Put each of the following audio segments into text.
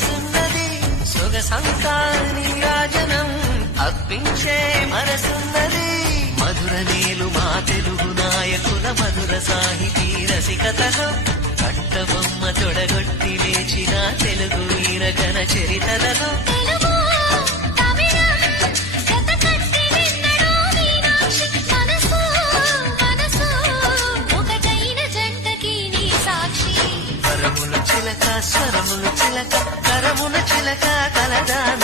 సొగసున్నది సొగసంతా నీరాజనం అప్పించే మనసున్నది మధుర నేలు మా తెలుగు నాయకుల మధుర సాహితీ రసికతలో కట్టబొమ్మ తొడగొట్టి లేచిన తెలుగు వీరగణ చరితలలో స్వరములు చిలక కరమున చిలక కలదాన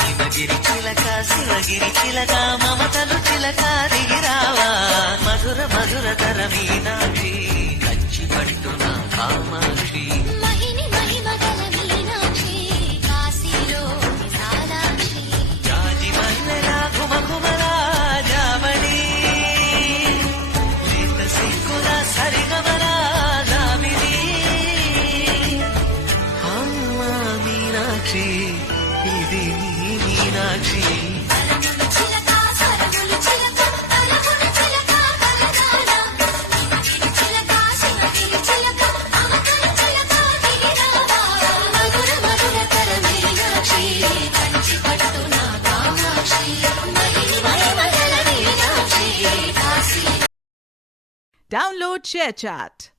శివగిరి చిలక శివగిరి చిలక మమతలు చిలక దిగిరావా మధుర మధుర తర మీనాక్షి కంచి పట్టున కామాక్షి మహిని మహిమగల మీనాక్షి కాశీలో విశాలాక్షి జాజి మల్లెలా ఘుమఘుమలా జావళి లేత సిక్కుల సరిగమలా ఇది మీనాక్షి Download ShareChat.